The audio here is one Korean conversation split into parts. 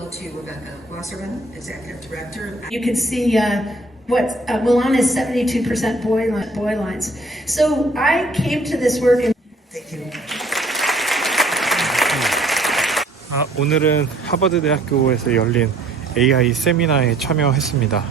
Hello to Rebecca Wasserman, Executive Director. You can see uh, what uh, Milan is 72% boy, li- boy lines. So I came to this work and Thank you. 아, 오늘은 하버드 대학교에서 열린 AI 세미나에 참여했습니다.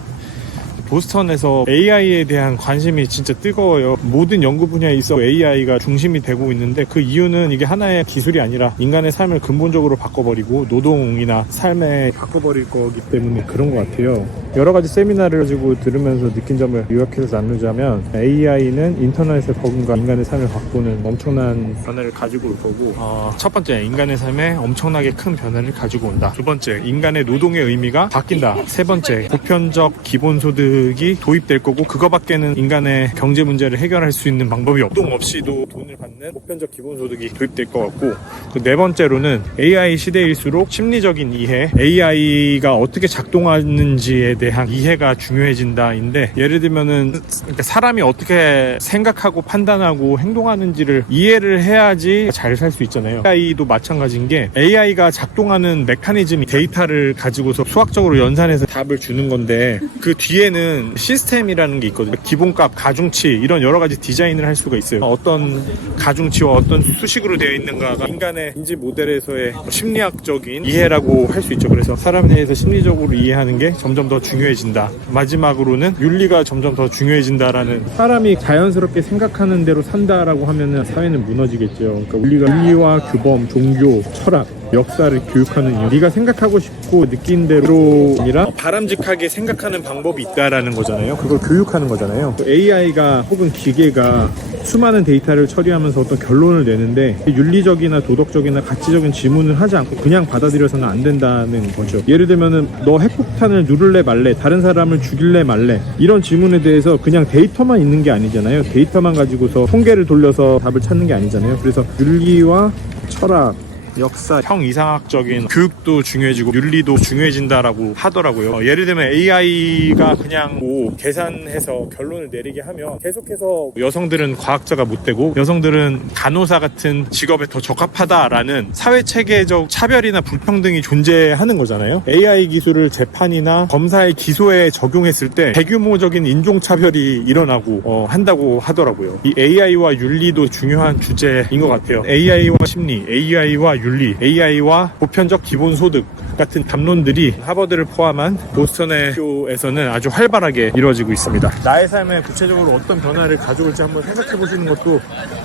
보스턴에서 AI에 대한 관심이 진짜 뜨거워요. 모든 연구 분야에 있어 AI가 중심이 되고 있는데 그 이유는 이게 하나의 기술이 아니라 인간의 삶을 근본적으로 바꿔버리고 노동이나 삶에 바꿔버릴 거기 때문에 그런 것 같아요. 여러 가지 세미나를 가지고 들으면서 느낀 점을 요약해서 나누자면 AI는 인터넷의 버금과 인간의 삶을 바꾸는 엄청난 변화를 가지고 올 거고 어, 첫 번째 인간의 삶에 엄청나게 큰 변화를 가지고 온다. 두 번째 인간의 노동의 의미가 바뀐다. 세 번째 보편적 기본소득 이 도입될 거고 그거밖에는 인간의 경제 문제를 해결할 수 있는 방법이 없. 노동 없이도 돈을 받는 보편적 기본소득이 도입될 것 같고 그 네 번째로는 AI 시대일수록 심리적인 이해, AI가 어떻게 작동하는지에 대한 이해가 중요해진다인데 예를 들면은 그러니까 사람이 어떻게 생각하고 판단하고 행동하는지를 이해를 해야지 잘 살 수 있잖아요. AI도 마찬가지인 게 AI가 작동하는 메커니즘이 데이터를 가지고서 수학적으로 연산해서 답을 주는 건데 그 뒤에는 시스템이라는 게 있거든요. 기본값, 가중치 이런 여러 가지 디자인을 할 수가 있어요. 어떤 가중치와 어떤 수식으로 되어 있는가가 인간의 인지 모델에서의 심리학적인 이해라고 할 수 있죠. 그래서 사람에 대해서 심리적으로 이해하는 게 점점 더 중요해진다. 마지막으로는 윤리가 점점 더 중요해진다라는 사람이 자연스럽게 생각하는 대로 산다라고 하면은 사회는 무너지겠죠. 그러니까 우리가 윤리와 규범, 종교, 철학 역사를 교육하는 이유. 네가 생각하고 싶고 느낀 대로 아니라 바람직하게 생각하는 방법이 있다라는 거잖아요. 그걸 교육하는 거잖아요. AI가 혹은 기계가 수많은 데이터를 처리하면서 어떤 결론을 내는데 윤리적이나 도덕적이나 가치적인 질문을 하지 않고 그냥 받아들여서는 안 된다는 거죠. 예를 들면은 너 핵폭탄을 누를래 말래, 다른 사람을 죽일래 말래 이런 질문에 대해서 그냥 데이터만 있는 게 아니잖아요. 데이터만 가지고서 통계를 돌려서 답을 찾는 게 아니잖아요. 그래서 윤리와 철학 역사, 형 이상학적인 교육도 중요해지고 윤리도 중요해진다라고 하더라고요. 어, 예를 들면 AI가 그냥 뭐 계산해서 결론을 내리게 하면 계속해서 여성들은 과학자가 못 되고 여성들은 간호사 같은 직업에 더 적합하다라는 사회 체계적 차별이나 불평등이 존재하는 거잖아요. AI 기술을 재판이나 검사의 기소에 적용했을 때 대규모적인 인종 차별이 일어나고 어, 한다고 하더라고요. 이 AI와 윤리도 중요한 주제인 것 같아요. AI와 심리, AI와 윤리, AI와 보편적 기본소득 같은 담론들이 하버드를 포함한 보스턴의 학교에서는 아주 활발하게 이루어지고 있습니다. 나의 삶에 구체적으로 어떤 변화를 가져올지 한번 생각해 보시는 것도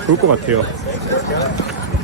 좋을 것 같아요.